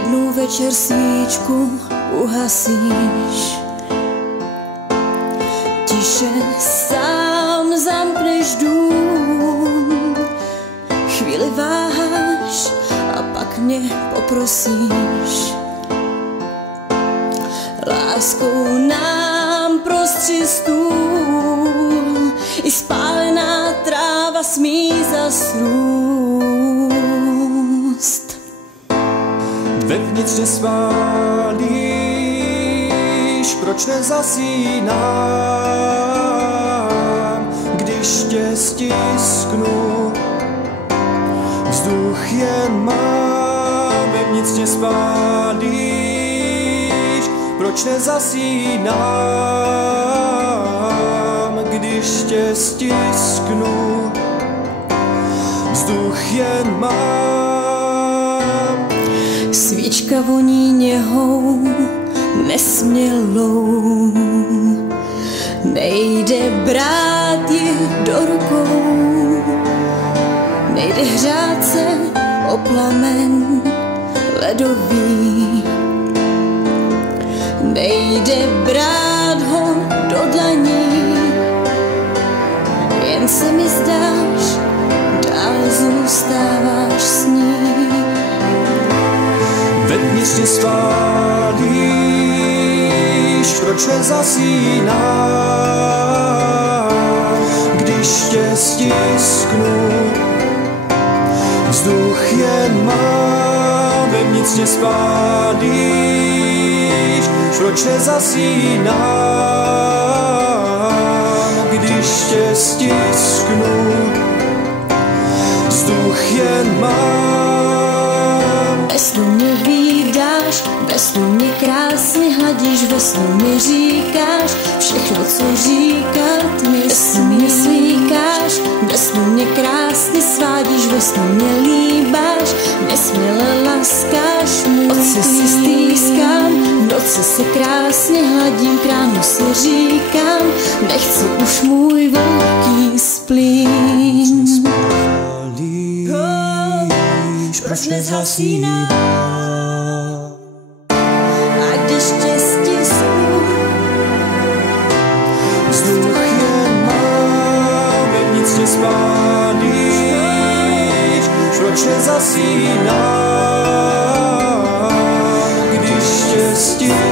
jednou večer svíčku uhasíš. Tiše sám zamkneš dům, chvíli váháš a pak mě poprosíš. Láskou nám prostři stůl, i spálená tráva smí zasrůst. Vevnitř nespálíš, proč nezasínám, když tě stisknu. Vzduch jen mám, vevnitř nespálíš, proč nezasínám, když tě stisknu. Vzduch jen mám. Svíčka voní něhou nesmělou, nejde brát ji do rukou, nejde hřát se o plamen ledový, nejde brát ho do dlaní, jen se mi zdáš, dál zůstáváš s ní. Vevnitř nespálíš, proč nezasínám, když tě stisknu. Vzduch jen mám, vevnitř nespálíš, proč nezasínám, když tě stisknu. Vzduch jen mám. Ve snu mě vídáš, ve snu mě krásně hladíš, ve snu mi říkáš všechno, co říkat mi. Ve snu mě slíkáš, ve snu mě krásně svádíš, ve snu mě líbáš, nesměle laskáš, oci si stýskám, v noci si krásně hladím, k ránu si říkám, nechci už můj velký splín. Proč nezasínám? A když tě stisnu, vzduch jen mám, vevnitř nespálíš, proč nezasínám, když tě stisknu.